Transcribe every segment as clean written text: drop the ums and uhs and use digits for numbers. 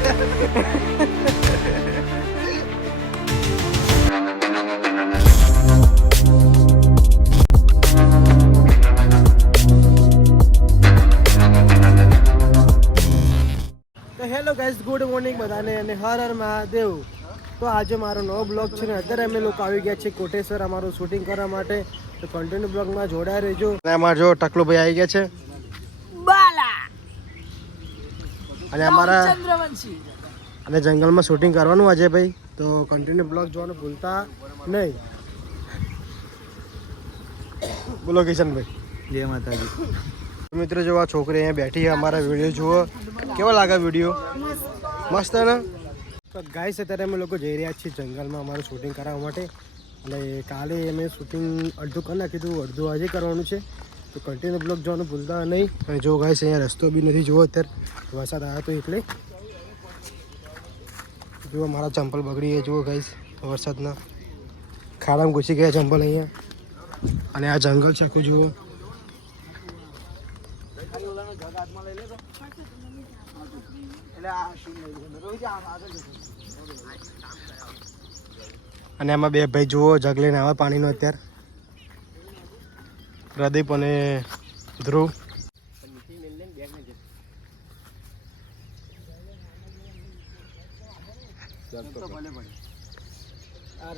Hello guys, good morning બધાને અને હર હર મહાદેવ. તો આજે મારો નવો બ્લોગ છે ને અત્યારે અમે લોકો આવી ગયા છીએ કોટેશ્વર અમારું શૂટિંગ કરવા માટે. તો કન્ટિન્યુ બ્લોગમાં જોડાઈ રહેજો. અને અમારા જો ટકલુભાઈ આવી ગયા છે બાલા અને અમારા અને જંગલમાં શૂટિંગ કરવાનું આજે ભાઈ. તો કન્ટિન્યુ બ્લોગ જોવાનું ભૂલતા નહીં. બોલો કિશનભાઈ. જય માતાજી. મિત્રો જો આ છોકરી અહીંયા બેઠી છે, અમારા વિડીયો જુઓ. કેવો લાગે વિડીયો? મસ્ત ને? તો ગાઈસ અત્યારે અમે લોકો જઈ રહ્યા છીએ જંગલમાં અમારું શૂટિંગ કરાવવા માટે. અને કાલે અમે શૂટિંગ અડધું કરી નાખ્યું હતું, અડધું આજે કરવાનું છે. તો કન્ટિન્યુ બ્લોગ જોવાનું ભૂલતા નહીં. અને જો ગાઈસ અહીંયા રસ્તો બી નથી જોવો, અત્યારે વરસાદ આવ્યો હતો એટલે. જુઓ મારા ચંપલ બગડી ગયા જુઓ ગાઈસ વરસાદના ખાડામાં ઘૂસી ગયા ચંપલ અહીંયા. અને આ જંગલ છે આખું જુઓ. અને આમાં બે ભાઈ જુઓ જગ લઈને આવે પાણીનો અત્યારે. પ્રદીપ અને ધ્રુવ.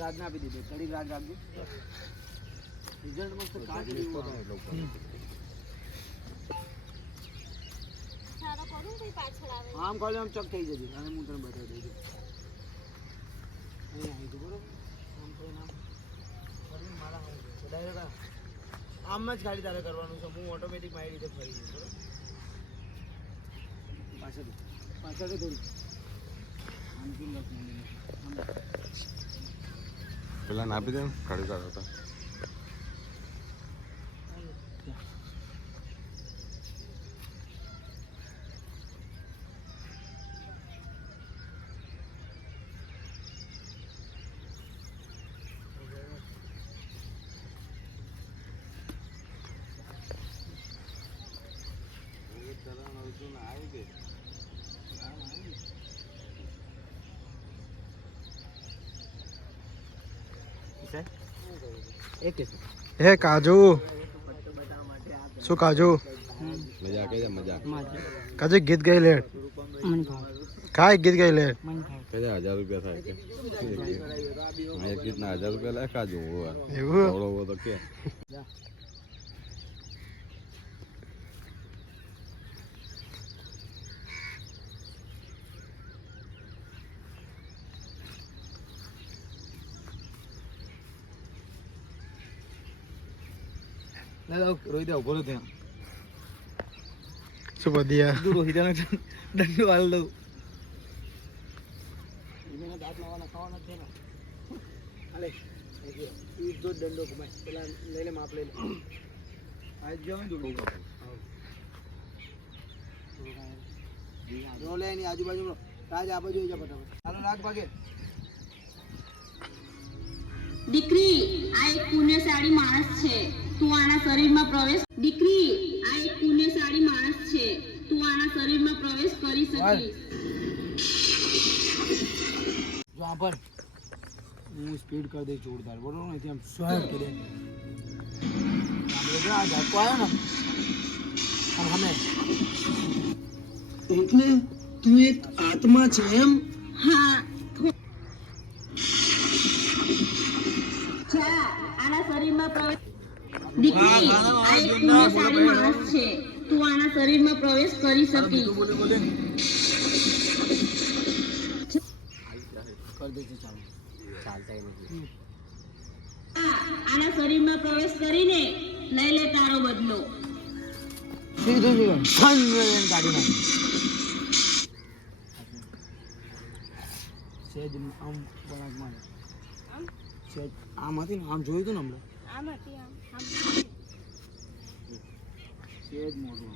રાજના આપી દીધું કડી રાજ રાખજો. રિઝલ્ટ મસ્ત કાઢી દીધું. આમ ખાલી આમ ચક થઈ જશે અને હું તને બતાવી દઉં. આમ જ ખાલી તારે કરવાનું છે. હું ઓટોમેટિક મારી રીતે ફરી દઉં. પાછળ થોડું પેલા ના આપી દે કાઢી કાઢો. હે કાજુ શું કાજુ મજા કે મજા કાજુ ગીત ગાઈ લે. કાંઈ ગીત ગાઈ લે. કયા 1000 રૂપિયા થાય કે એક ગીતના 1000 રૂપિયા લે કાજુ. એવું એવડો તો કે રોહિત ઉભો થયો. શું બધીયા રોહિત દંડો હાલ દઉં. દંડો પેલા લઈ લે માપ લઈ લે. એની આજુબાજુ રાજ આ બાજુ ફટાફટ. ચાલો રાગ ભાગે. દીકરી આ એક પુણ્યશાળી માણસ છે, તું આના શરીરમાં પ્રવેશ. દીકરી આ એક પુણ્યશાળી માણસ છે, તું આના શરીરમાં પ્રવેશ કરી શકીશ. જો આ પર હું સ્પીડ કરી દઈશ જોરદાર, બરોબર ને? આમ સ્વાઈડ કરી દે. આ ઝાટકો આવ્યો ને હમે એટલે તું એક આત્મા છે એમ? હા, આના શરીરમાં પ્રવેશ. દીકરી આ એક પુણ્યશાળી માણસ છે, તું આના શરીરમાં પ્રવેશ કરી શકીશ. આના શરીરમાં પ્રવેશ કરીને લઈ લે તારો બદલો. સીધું કાઢી નાખ. સેજ આમ વળાંક મારે. સેજ આમ હતી ને, આમ જોયું હતું ને હમણાં. સેજ મોટું.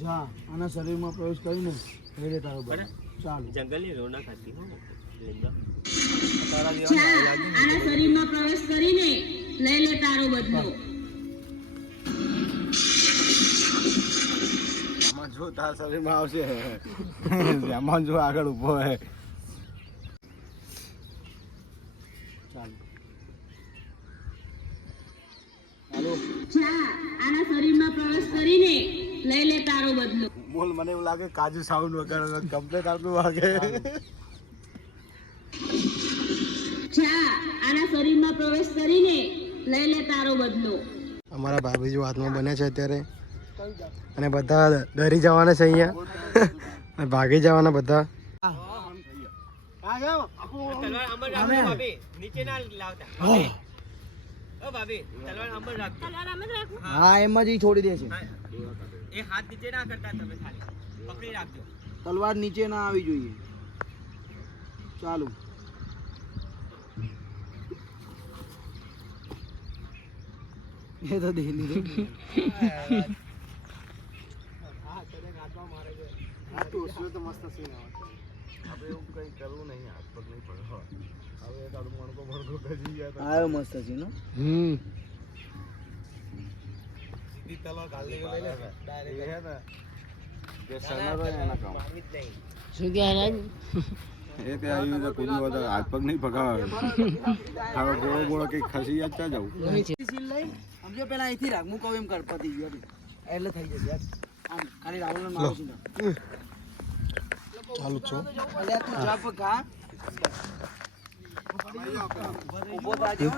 જા આના શરીરમાં પ્રવેશ કરીને લઈ લે તારો બદલો. ચાલો. જંગલની રોનક હતી હો. આના શરીરમાં પ્રવેશ કરીને લઈ લે તારો બદલો. જો તાર શરીરમાં આવશે એમાં જો આગળ ઊભો હે જા આના શરીરમાં પ્રવેશ કરીને લઈ લે તારો બદલો. બોલ મને એવું લાગે કાજુ સાઉન્ડ વગર કમ્પ્લેટ આટલું વાગે જા આના શરીરમાં પ્રવેશ કરીને લઈ લે તારો બદલો. અમારા ભાભી જો હાથમાં બને છે અત્યારે અને બધા ડરી જવાના છે અહીંયા ભાગી જવાના બધા. હા એમ જ ઈ છોડી દે છે. તલવાર નીચે ના આવી જોઈએ. ચાલુ. એ તો દે લીધું. તો મસ્ત સીન આવે હવે એવું કંઈ કરવું નહીં હાથ પગ નહીં પડે હવે તારું મણકો ભણકો ભેજી ગયા આયો મસ્ત છે ને. સીધી તલવાર ગાલ લઈ લે ડાયરેક્ટ હે ને કે સનર હોય એના કામ શું કે આજ એ કે આવી તો કોઈ વખત હાથ પગ નહીં ભગાવે હવે ગોળો ગોળો કંઈક ખસી જ ચા જવું સીલ લઈ સમજો પેલા અહીંથી રાખ હું કહું એમ કર પતી ગયું એટલે થઈ જશે યાર. આમ ખાલી રાહુલને મારું છું ચાલુ છો એટલે તું જા પર ખા ઉભો થાજો.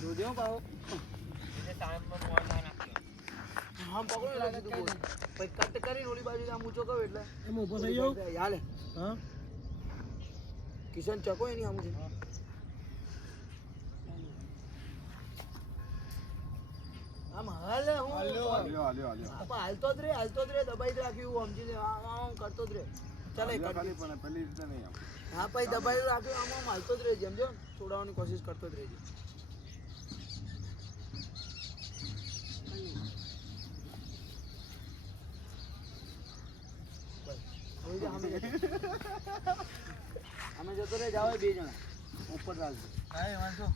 જોજો બાવો હા પકડો લાગે તું બોલ પછી કટ કરીને ઓલી બાજુ આમ ઊંચો કરો એટલે એમ ઊભો થઈ જાવ. હાલે હા કિશન ચકો એની આમ છે. આમ હાલે હું હાલતો જ રે દબાઈ જ રાખ્યું સમજી લે આમ કરતો જ રે ચાલે ખાલી પણ પેલી રીતે નહીં આમ હા પછી દબાઈ રાખ્યું આમ આમ હાલતો જ રહે જેમ જો છોડાવવાની કોશિશ કરતો જ રહેજે. અમે જતો રે જાવ બે જણા ઉપર રાખજો. હા વાંધો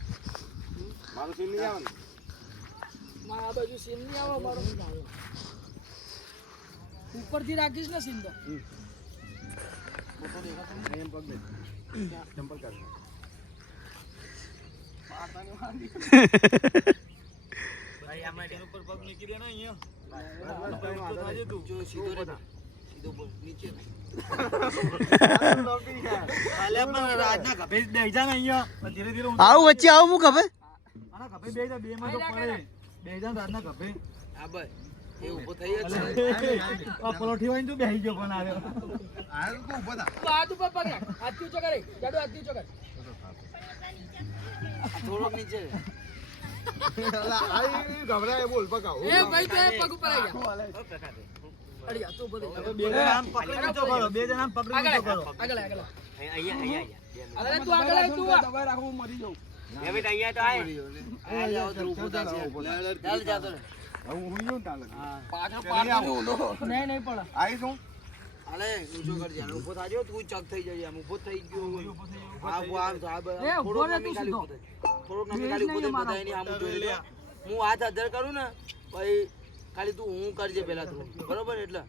મારું સીન નહીં આવે ને આ બાજુ સીન નહીં આવે મારો ઉપરથી રાખીશ ને સીન તો એમ પગ નહીં ચંપલ કાઢ ભાઈ આમાં તેના ઉપર પગ મૂકી દે ને અહીંયા જો સીધો રે સીધો બોલ નીચે હાલે પણ રાજના ગભે બેહી જા ને અહીંયા ધીરે ધીરે આવું વચ્ચે આવું હું ખબર આના ગભે બેહી જા બે માં તો પડે બેહી જા રાજના ગભે હા ભાઈ એ ઊભો થઈ જ છે આ પલોઠી વાઈને તો બેહી ગયો પણ આવ્યો આ તો ઊભો થા તો હાથ ઉપર પગ રાખ હાથ ઊંચો કરે જાડો હાથ ઊંચો કર થોડોક નીચે ગભરાય બોલ પકાવ એ ભાઈ તે પગ ઉપર આવી ગયા અડી આ તો બધે બે જણા આમ પકડી ઊંચો કરો બે જણા આમ પકડી ઊંચો કરો આગળ આગળ અહીંયા અરે તું આગળ આય તું દબાઈ રાખો હું મરી જાઉં એ બેટા અહીંયા તો આય આ જાવ તો ઊભો થા ચાલ જા તો હું હું તાલે પાછળ પાછળ ઊંધો નહીં પડે આવી છું હાલે ઊંચો કરજે હાલે ઊભો થાજો તું ચક થઈ જજે આમ ઊભો થઈ ગયો આ થોડો નમી ખાલી ઊભો થઈ થોડોક નમી ખાલી ઊભો થઈ બધા એની આમ જોઈ લે હું હાથ અધર કરું ને પછી ખાલી તું હું કરજે પહેલા તું બરોબર એટલે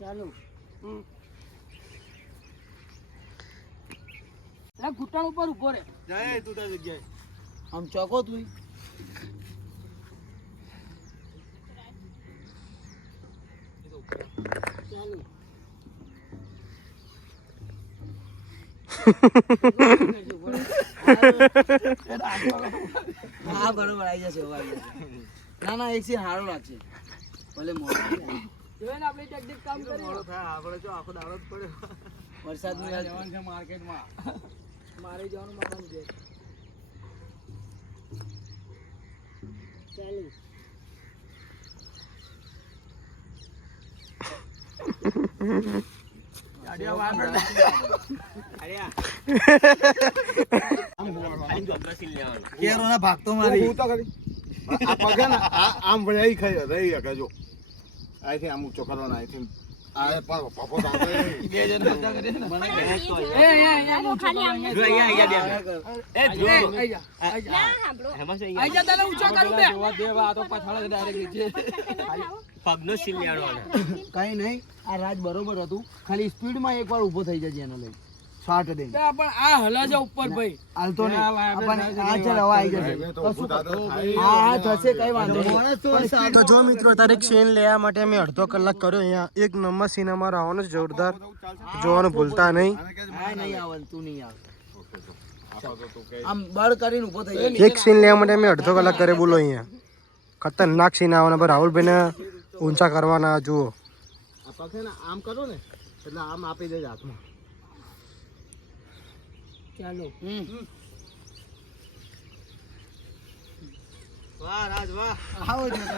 ચાલો લે ઘૂંટણ ઉપર ઊભો રે જાય તું તારી જગ્યાએ આમ ચોકો તું ચાલો હા બરોબર આવી જશે ના ના એક સીન હારો રાખશે ભલે મોડો જોઈને આપણી ટેકનિક કામ કરી મોડો થાય આપણે જો આખો દાડો જ પડ્યો વરસાદની રાત જવાનું છે માર્કેટમાં મારે જવાનું મામાનું છે ચાલો કેરોના ભાગતો મારી હું તો કરી આ પગે ને આમ વળી ખાઈ રહી હકે જો અહીંથી આમ ઊંચો કરવાનો અહીંથી આ પણ પપ્પો દાદા બે જણ ધંધા કરે ને મને કહે તો એ ઊંચો કરો જો અહીંયા એ ધ્રુવ હેમાં છે આઈ જા તને ઊંચો કરું બે દેવા તો પછાડે ડાયરેક્ટ નીચે પગનો સીલ લેવાનો કઈ નહીં આ રાજ બરોબર હતું ખાલી સ્પીડમાં એકવાર ઊભો થઈ જજે એનો લઈ શોર્ટ દે પણ આ હલા છે ઉપર ભાઈ હાલતો નહીં આપણને આ ચાલ હવા આવી જશે તો ઊભું દાદા થાય હા થશે કઈ વાંધો નહીં તો જો મિત્રો તારે એક સીન લેવા માટે અમે અડધો કલાક કર્યો અહીંયા એક નંબર સીન અમારો આવવાનો છે જોરદાર જોવાનું ભૂલતા નહીં હા નહીં આવે તું નહીં આવે આમ બળ કરીને ઊભો થઈ જાય એક સીન લેવા માટે અમે અડધો કલાક કરે બોલો અહીંયા ખતરનાક સીન આવવાના પર રાહુલભાઈને ઊંચા કરવાના જુઓ આ પગ ને આમ કરો ને એટલે આમ આપી દેજે હાથમાં ચાલો વાહ રાજ વાહ આવો જ ગજબ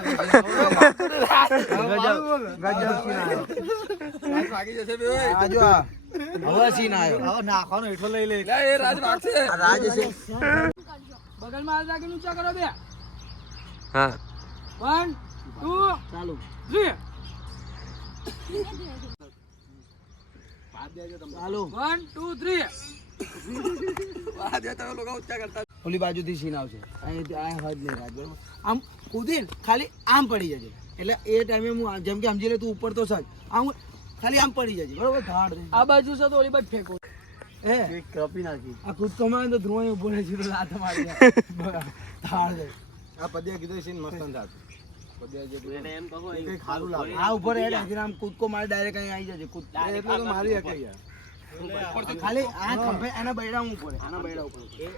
સીન આવ્યો ભાગી જશે બે આ જો આ હવે સીન આવ્યો આવો નાખવાનો હેઠો લઈ લે એ રાજ વાગશે આ રાજ છે બગલમાં હાલ રાખીને ઊંચા કરો બે હા 1 2 ચાલુ 3 ચાલુ 1 2 3 ઓલી બાજુથી સીન આવશે અહીં હદ નહીં રાજ બરોબર આમ કૂદીને ખાલી આમ પડી જજે એટલે એ ટાઈમે હું જેમ કે સમજી લે તું ઉપર તો સજ આમ ખાલી આમ પડી જજે બરોબર ધાડ દે આ બાજુ છે તો ઓલી બાજુ ફેંકો હે કપી નાખી આ કૂદકો માં તો ધ્રુવ ઉભો રહે છે તો લાત મારી ધાડ દે આ પદ્યા કીધું સીન મસ્ત અંદાજ પદ્યા જે એમ કહો કઈ ખારું લાગે આ ઉપર હેડ આખી આમ કૂદકો મારે ડાયરેક્ટ અહીં આવી જજે કૂદ એટલે તો મારી હકે યાર ખાલી આ ખંભે એના બૈડા ઉપર આના બૈડા ઉપર એ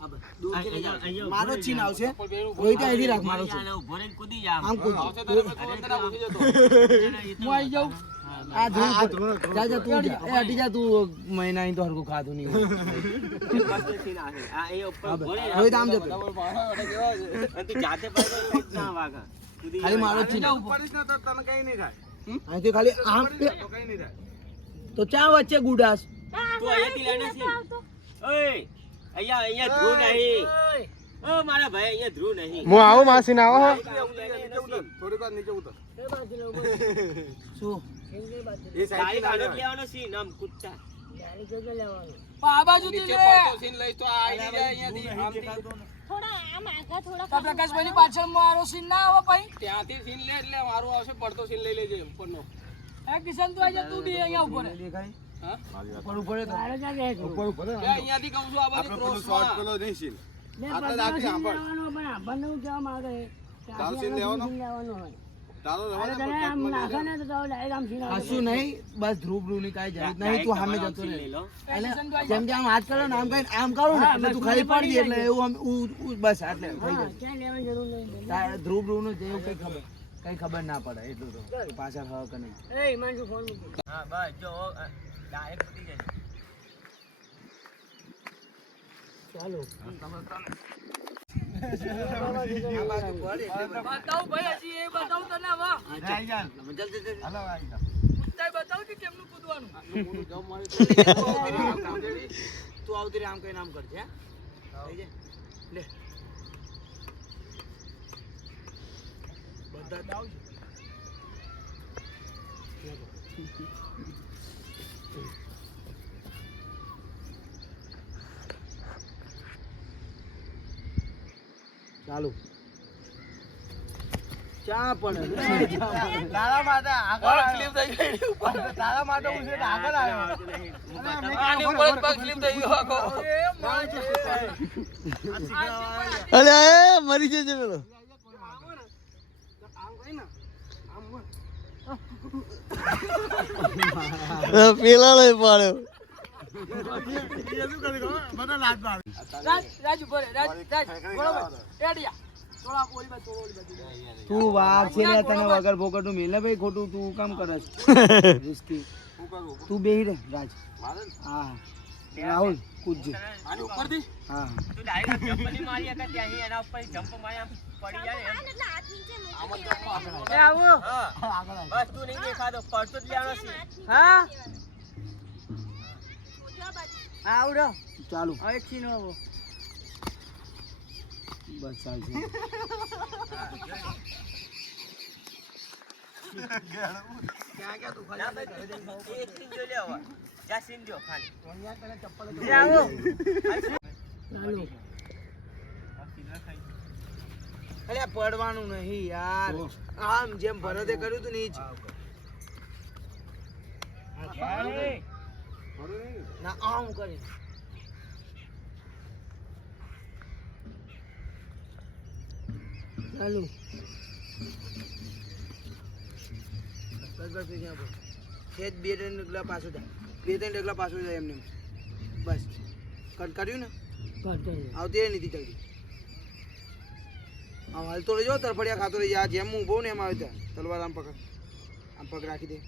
આ બસ દૂર થી લઈ જાઓ. મારો જ છીન આવશે કોઈ તો અહીંથી રાખ મારો છું ઉભો રહીને કૂદી જા આમ કૂદ હું આવી જાઉં આ ધ્રુવ જા જા તું જા એ અડી જા તું મહિના અહીં તો હરકું ખાધું નહીં હોય. આ એ ઉપર હા, બસ. ઉભો રહી રોહિત આમ જતો અને તું જાતે પડતો ના વાગા કૂદી ખાલી મારો જ છીન પડીશ ને તો તને કઈ નહીં થાય અહીંથી ખાલી આમ તો કઈ નહીં થાય તો ચા વચ્ચે ગુડાસ તું અહીંયાથી લેને છે ઓય અહીંયા ધ્રુવ નહીં ઓ મારા ભાઈ અહીંયા ધ્રુવ નહીં હું આવું માં સીન આવો હો થોડીક વાર નીચે ઉતર શું એ ગાડી સાઈડ કાઢો લેવાનો છે નામ કુત્તા આ બાજુથી લે સીન લઈ તો આવી જાય અહીંયાથી આમથી થોડા આમ આગળ થોડા પ્રકાશભાઈની પાછળ મારો સીન ના આવે ભાઈ ત્યાંથી સીન લે એટલે મારું આવશે પડતો સીન લઈ લેજે ઉપરનો હે કિશન તું આજા તું બી અહીંયા ઉભો રહે દેખાય હા ઉપર ઉપર તો ઉપર ઉપર બે અહીંયાથી કહું છું આ બાજુ આપણે પેલો ક્રોસ શોર્ટ પેલો નહીં સીન આટલા રાખી આંબળ તારો સીન લેવાનો તારો રહેવાનો કશું નહીં બસ ધ્રુવ ની કાંઈ જરૂર નહીં તું સામે જતો રહે એટલે જેમ કે આમ હાથ કરો ને આમ કઈ આમ કરો ને એટલે તું ખાલી પડી દે એટલે એવું આમ બસ આટલે થઈ જાય ધ્રુવ નું જેવું કઈ ખબર ના પડે એટલું તો કે પાછળ હક નહીં હા બસ જો ડાયરેક્ટ કૂદી જશે બતાવ ભાઈ હજી એ બતાવ તને વાહ હાલો આવી જા ઉતાય બતાવ કે કેમનું કૂદવાનું તું આવતી રે આમ કઈ નામ કરજે હે થઈ જાય લે બધા આવજો ચાલુ ચા પણ તારા માટે આગળ સ્લીપ થઈ ગઈ તારા માટે હું છે આગળ આવ્યો આની ઉપર જ પગ સ્લીપ થઈ ગયો આખો અરે મરી જશે પેલો પેલા લઈ પાડ્યો રાજ ઉભો રહે રાજ બરોબર એડિયા થોડા ઓલી બાજુ ઓલી બાજુ તું વાર છે લે તને વગર ફોકટ નું મેલે ભાઈ ખોટું તું કામ કરસ રિસ્કી તું બેહી રે રાજ હા રાહુલ કૂદજે આની ઉપરથી હા તું ડાયરેક્ટ જમ્પ નહીં મારી કે ત્યાં એના ઉપર જમ્પ મારી આમ પડી જાય એમ આમ જ જમ્પ એ આવો હા બસ તું નહીં દેખાતો પડતો જ લેવાનો છે હા આવડો ચાલુ હવે છીનો આવો બસ ચાલશે ક્યાં ક્યાં તું ના ખાલી ભાઈ, એક સીન જોઈ લે હવે. જા સીન જો ખાલી. એ આવો અલ્યા પડવાનું નહીં યાર આમ જેમ ભરતે કર્યું તું ને ઈ જ ના આમ કરી ચાલુ બસ ત્યાં બોલ સેજ 2-3 ડગલા પાછું જાય 2-3 ડગલા પાછું જાય એમને બસ કટ કર્યું ને આવતી નથી જલ્દી આમ હાલતો રહેજો તરફડિયા ખાતો રહેજો આ જેમ હું ઊભો ને એમ આવે ત્યાં તલવાર આમ પકડ આમ પગ રાખી દે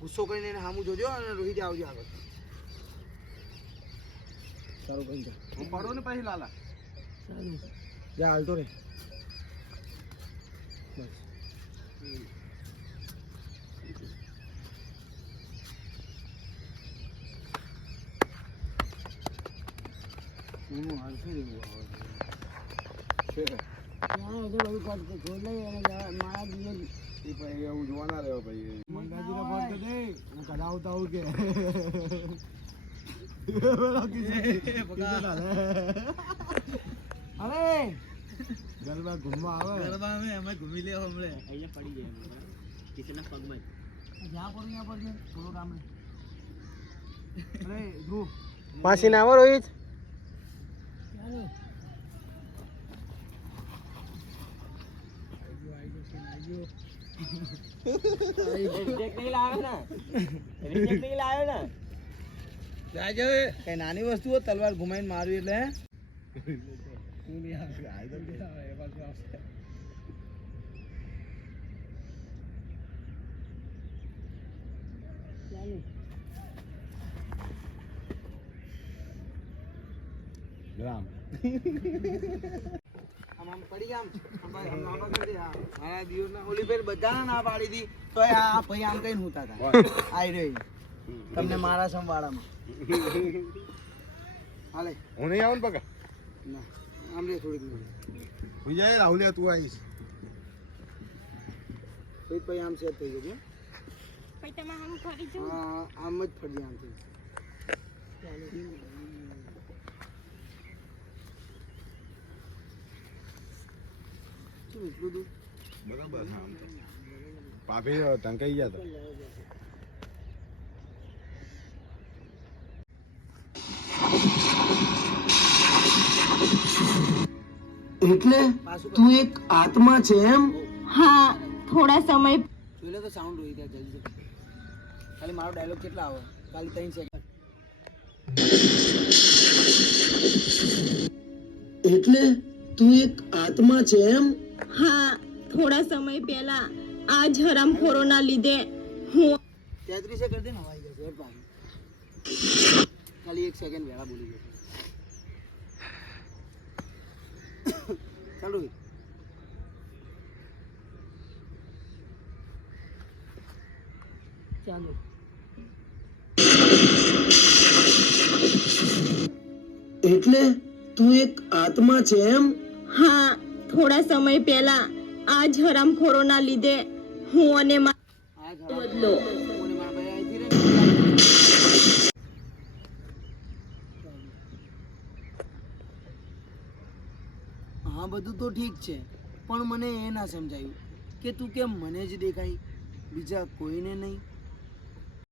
ગુસ્સો કરીને એને સામું જોજો અને રોહિત આવજો આગળ સારું ભાઈ જા હું પડો ને પછી લાલા જા હાલતો રે હું હાલશે રે છે એ ભાઈ એવું જોવાના રહ્યો ભાઈ મંગાજીનો ફોન તો દે હું કઢાવતા હું કે અરે ગરબા ઘૂમવા આવે ગરબા અમે ઘૂમી લેવો હમણે અહીંયા પડી જાય બરાબર. કિશનના પગમાં જ. જ્યાં પડું ત્યાં પડે થોડો કામ અરે ધ્રુવ પાછી ના આવો રોહિત રિજેક્ટ નહીં લાવે ને. રિજેક્ટ નહીં લાવે ને. જાજો કઈ નાની વસ્તુ હોય તલવાર ઘુમાઈને માર્યું એટલે ગ્રામ આમ પડી ગયા આમ ભાઈ આમ નાપા કરી દે મારા દિવસના ઓલી ફેર બધાને ના પાડી દી તો આ ભાઈ આમ કઈ હુતા હતા આઈ રહી તમને મારા સંવાળામાં હાલે હું નહીં આવું ને પગા ના આમ રે થોડીક હું જાય રાહુલિયા તું આવીશ તો પછી આમ સેટ થઈ ગયું પછી તમે આમ ફરી હા આમ જ ફરી આમથી શું એટલું દૂર બરાબર હા પાપી ટંકાઈ ગયા હતા એટલે તું એક આત્મા છે એમ હા થોડા સમય જોઈ લે તો સાઉન્ડ હોય ત્યાં જલ્દી ખાલી મારો ડાયલોગ કેટલા આવે ખાલી 3 સેકન્ડ એટલે તું એક આત્મા છે એમ હા થોડા સમય પહેલા આ જ હરામખોરોના લીધે હું 33 કરી દે ને હવાઈ જશે હેડ પાછું ખાલી 1 સેકન્ડ વેળા બોલી ગયો ચાલુ ચાલુ એટલે તું એક આત્મા છે એમ હા થોડા સમય પહેલા આ જ હરામખોરોના લીધે હું અને બદલો હા બધું તો ઠીક છે પણ મને એ ના સમજાયું કે તું કેમ મને જ દેખાય બીજા કોઈને નહીં